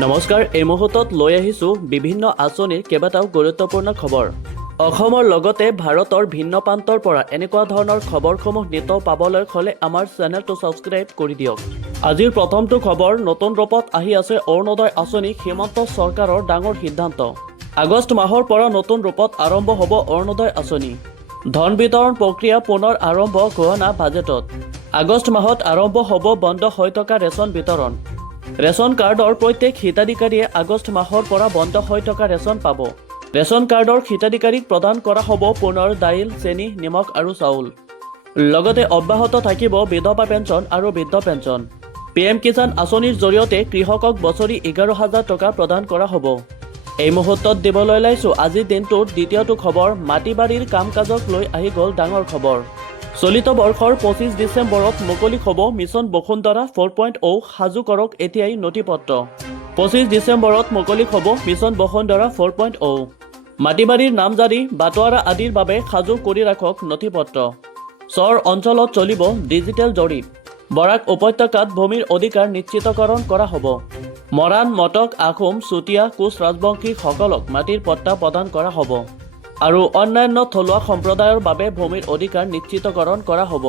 নমস্কাৰ, এই মুহূৰ্তত লৈ আহিছোঁ বিভিন্ন আঁচনিৰ কেইবাটাও গুৰুত্বপূৰ্ণ খবৰ। অসমৰ লগতে ভাৰতৰ ভিন্ন প্ৰান্তৰ পৰা এনেকুৱা ধৰণৰ খবৰসমূহ নিতৌ পাবলৈ হ'লে আমাৰ চেনেলটো ছাবস্ক্ৰাইব কৰি দিয়ক। আজিৰ প্ৰথমটো খবৰ, নতুন ৰূপত আহি আছে অৰুণোদয় আঁচনি, হিমন্ত চৰকাৰৰ ডাঙৰ সিদ্ধান্ত। আগষ্ট মাহৰ পৰা নতুন ৰূপত আৰম্ভ হ'ব অৰুণোদয় আঁচনি। ধন বিতৰণ প্ৰক্ৰিয়া পুনৰ আৰম্ভ ঘোষণা বাজেটত। আগষ্ট মাহত আৰম্ভ হ'ব বন্ধ হৈ থকা ৰেচন বিতৰণ। ৰেচন কাৰ্ডৰ প্ৰত্যেক হিতাধিকাৰীয়ে আগষ্ট মাহৰ পৰা বন্ধ হৈ থকা ৰেচন পাব। ৰেচন কাৰ্ডৰ হিতাধিকাৰীক প্ৰদান কৰা হ'ব পুনৰ দাইল, চেনি, নিমখ আৰু চাউল। লগতে অব্যাহত থাকিব বিধৱা পেঞ্চন আৰু বৃদ্ধ পেঞ্চন। PM কিষাণ আঁচনিৰ জৰিয়তে কৃষকক বছৰি 11,000 টকা প্ৰদান কৰা হ'ব। এই মুহূৰ্তত দিবলৈ ওলাইছোঁ আজিৰ দিনটোৰ দ্বিতীয়টো খবৰ, মাটি বাৰীৰ কাম কাজক লৈ আহি গ'ল ডাঙৰ খবৰ। চলিত বৰ্ষৰ 25 ডিচেম্বৰত মুকলি হ'ব মিছন বসুন্ধৰা 4.0, সাজু কৰক এতিয়াই নথিপত্ৰ। 25 ডিচেম্বৰত মুকলি হ'ব মিছন বসুন্ধৰা 4.0। মাটিবাৰীৰ নামজাৰি, বাটোৱাৰা আদিৰ বাবে সাজু কৰি ৰাখক নথিপত্ৰ। চৰ অঞ্চলত চলিব ডিজিটেল জৰীপ। বৰাক উপত্যকাত ভূমিৰ অধিকাৰ নিশ্চিতকৰণ কৰা হ'ব। মৰাণ, মটক, আহোম, চুতীয়া, কোচ ৰাজবংশীসকলক মাটিৰ পট্টা প্ৰদান কৰা হ'ব আৰু অন্যান্য থলুৱা সম্প্ৰদায়ৰ বাবে ভূমিৰ অধিকাৰ নিশ্চিতকৰণ কৰা হ'ব।